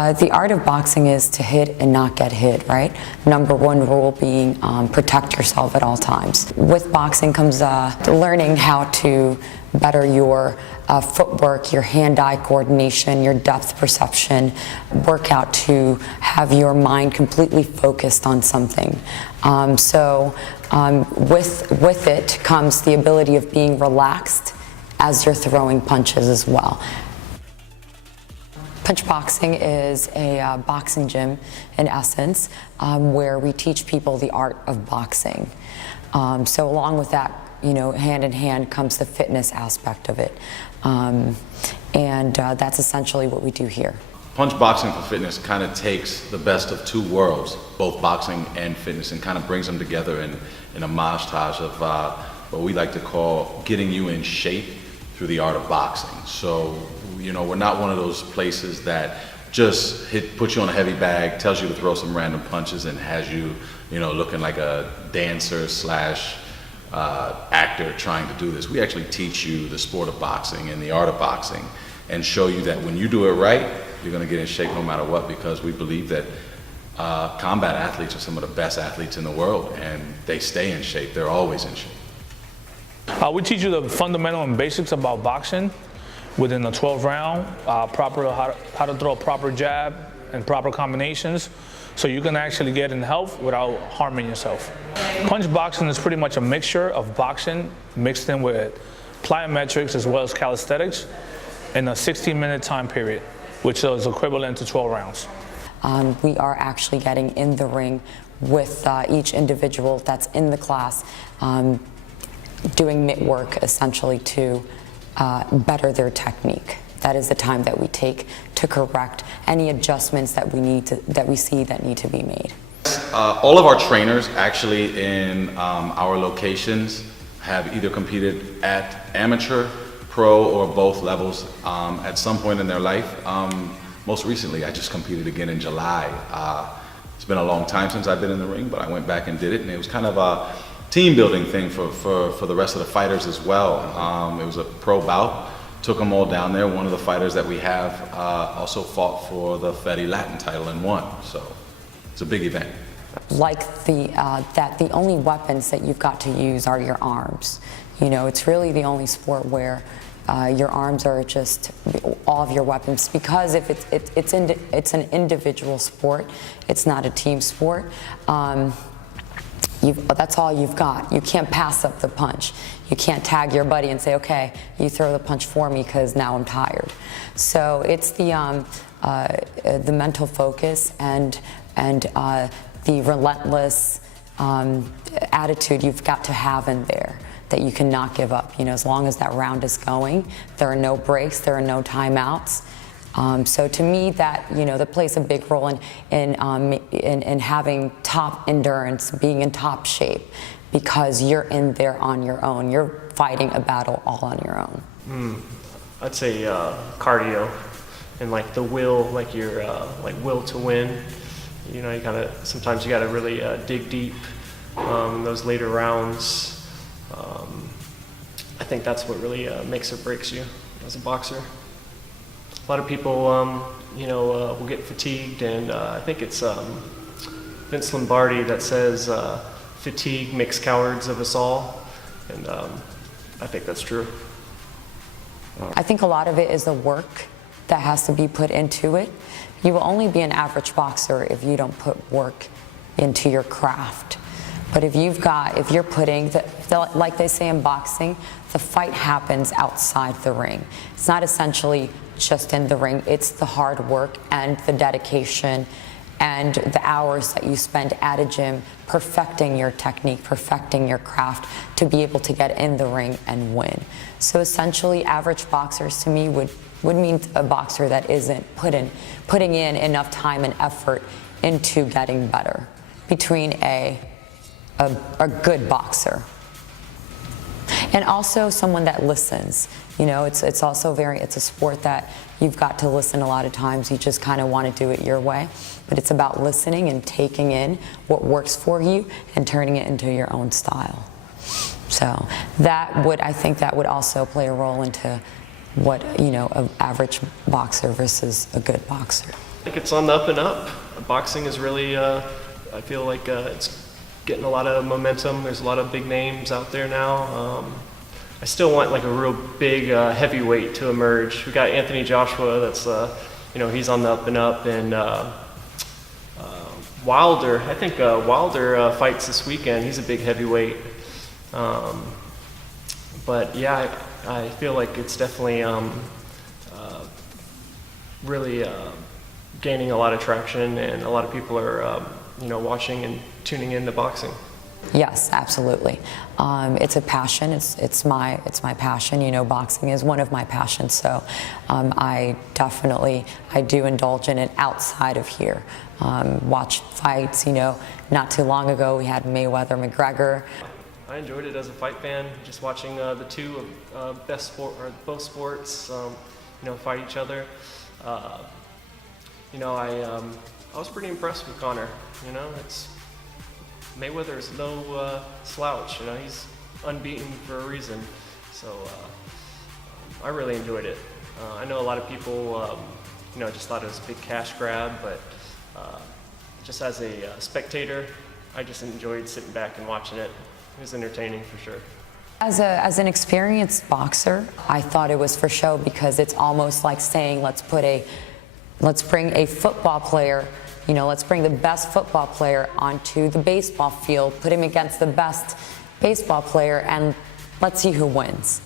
The art of boxing is to hit and not get hit, right? Number one rule being protect yourself at all times. With boxing comes learning how to better your footwork, your hand-eye coordination, your depth perception, work out to have your mind completely focused on something. With it comes the ability of being relaxed as you're throwing punches as well. Punch Boxing is a boxing gym, in essence, where we teach people the art of boxing. So along with that, hand in hand comes the fitness aspect of it. That's essentially what we do here. Punch Boxing for Fitness kind of takes the best of two worlds, both boxing and fitness, and kind of brings them together in a montage of what we like to call getting you in shape through the art of boxing. So, we're not one of those places that just puts you on a heavy bag, tells you to throw some random punches, and has you, looking like a dancer slash actor trying to do this. We actually teach you the sport of boxing and the art of boxing, and show you that when you do it right, you're going to get in shape no matter what, because we believe that combat athletes are some of the best athletes in the world, and they stay in shape. They're always in shape. We teach you the fundamental and basics about boxing within the 12 round, how to throw a proper jab and proper combinations, so you can actually get in health without harming yourself. Punch Boxing is pretty much a mixture of boxing mixed in with plyometrics as well as calisthenics in a 16-minute time period, which is equivalent to 12 rounds. We are actually getting in the ring with each individual that's in the class, doing mitt work essentially to better their technique. That is the time that we take to correct any adjustments that we see that need to be made. All of our trainers actually in our locations have either competed at amateur, pro, or both levels at some point in their life. Most recently, I just competed again in July. It's been a long time since I've been in the ring, but I went back and did it, and it was kind of a team building thing for the rest of the fighters as well. It was a pro bout. Took them all down there. One of the fighters that we have also fought for the Fede Latin title and won. So it's a big event. Like that the only weapons that you've got to use are your arms. It's really the only sport where your arms are just all of your weapons, because if it's an individual sport, it's not a team sport. That's all you've got. You can't pass up the punch. You can't tag your buddy and say, okay, you throw the punch for me because now I'm tired. So it's the mental focus and the relentless attitude you've got to have in there, that you cannot give up. As long as that round is going, there are no breaks, there are no timeouts. So to me, that plays a big role in having top endurance, being in top shape, because you're in there on your own. You're fighting a battle all on your own. I'd say cardio and the will, your will to win. You sometimes you gotta really dig deep in those later rounds. I think that's what really makes or breaks you as a boxer. A lot of people, will get fatigued, and I think it's Vince Lombardi that says fatigue makes cowards of us all, and I think that's true. I think a lot of it is the work that has to be put into it. You will only be an average boxer if you don't put work into your craft. But if you're putting, like they say in boxing, the fight happens outside the ring. It's not essentially just in the ring. It's the hard work and the dedication and the hours that you spend at a gym perfecting your technique, perfecting your craft to be able to get in the ring and win. So essentially, average boxers to me would mean a boxer that isn't putting in enough time and effort into getting better, between a good boxer and also someone that listens. It's also it's a sport that you've got to listen a lot of times. You just kind of want to do it your way, but it's about listening and taking in what works for you and turning it into your own style. So I think that would also play a role into what, an average boxer versus a good boxer. I think it's on the up and up. Boxing is really, I feel like it's getting a lot of momentum. There's a lot of big names out there now. I still want like a real big heavyweight to emerge. We got Anthony Joshua. That's he's on the up and up, and Wilder. I think Wilder fights this weekend. He's a big heavyweight. But yeah, I feel like it's definitely really gaining a lot of traction, and a lot of people are watching and tuning into boxing. Yes, absolutely. It's a passion. It's my passion. You know, boxing is one of my passions. So I do indulge in it outside of here. Watch fights. You know, not too long ago we had Mayweather McGregor. I enjoyed it as a fight fan, just watching the two both sports, fight each other. I was pretty impressed with Conor. Mayweather is no slouch. He's unbeaten for a reason. So I really enjoyed it. I know a lot of people, just thought it was a big cash grab, but just as a spectator, I just enjoyed sitting back and watching it. It was entertaining for sure. As an experienced boxer, I thought it was for show, because it's almost like saying, let's bring a football player, let's bring the best football player onto the baseball field, put him against the best baseball player, and let's see who wins.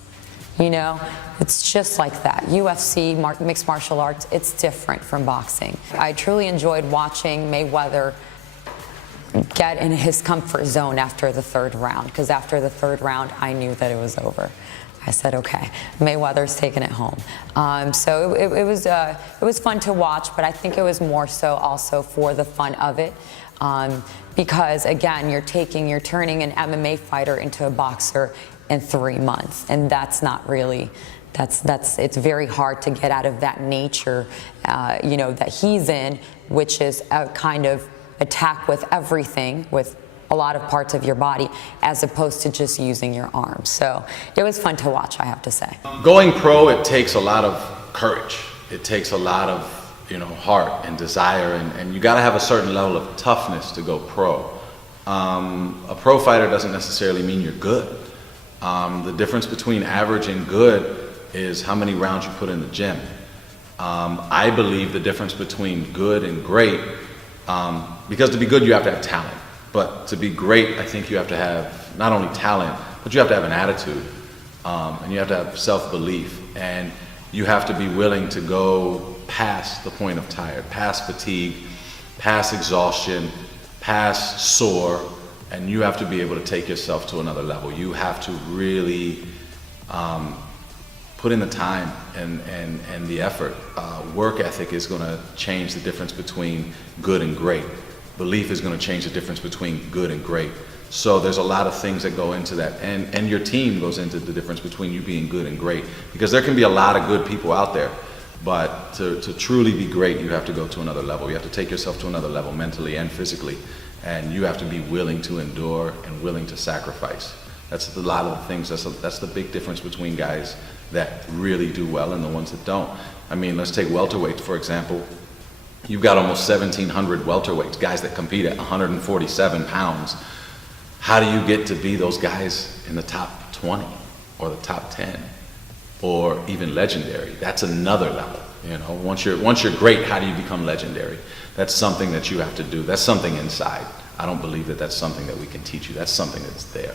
It's just like that. UFC, mixed martial arts, it's different from boxing. I truly enjoyed watching Mayweather get in his comfort zone after the third round, because after the third round, I knew that it was over. I said, okay, Mayweather's taking it home. So it was fun to watch, but I think it was more so also for the fun of it, because again, you're turning an MMA fighter into a boxer in 3 months, and that's not really. It's very hard to get out of that nature, that he's in, which is a kind of attack with everything, with a lot of parts of your body, as opposed to just using your arms. So it was fun to watch, I have to say. Going pro, it takes a lot of courage. It takes a lot of heart and desire, and you got to have a certain level of toughness to go pro. A pro fighter doesn't necessarily mean you're good. The difference between average and good is how many rounds you put in the gym. I believe the difference between good and great, because to be good you have to have talent, but to be great I think you have to have not only talent, but you have to have an attitude, and you have to have self-belief, and you have to be willing to go past the point of tired, past fatigue, past exhaustion, past sore, and you have to be able to take yourself to another level. You have to really put in the time and the effort. Work ethic is going to change the difference between good and great. Belief is going to change the difference between good and great. So there's a lot of things that go into that, and your team goes into the difference between you being good and great, because there can be a lot of good people out there, but to truly be great, you have to go to another level. You have to take yourself to another level mentally and physically, and you have to be willing to endure and willing to sacrifice. That's a lot of the things. That's the big difference between guys that really do well and the ones that don't. I mean, let's take welterweight, for example. You've got almost 1,700 welterweights, guys that compete at 147 pounds. How do you get to be those guys in the top 20 or the top 10 or even legendary? That's another level. Once you're great, how do you become legendary? That's something that you have to do. That's something inside. I don't believe that that's something that we can teach you. That's something that's there.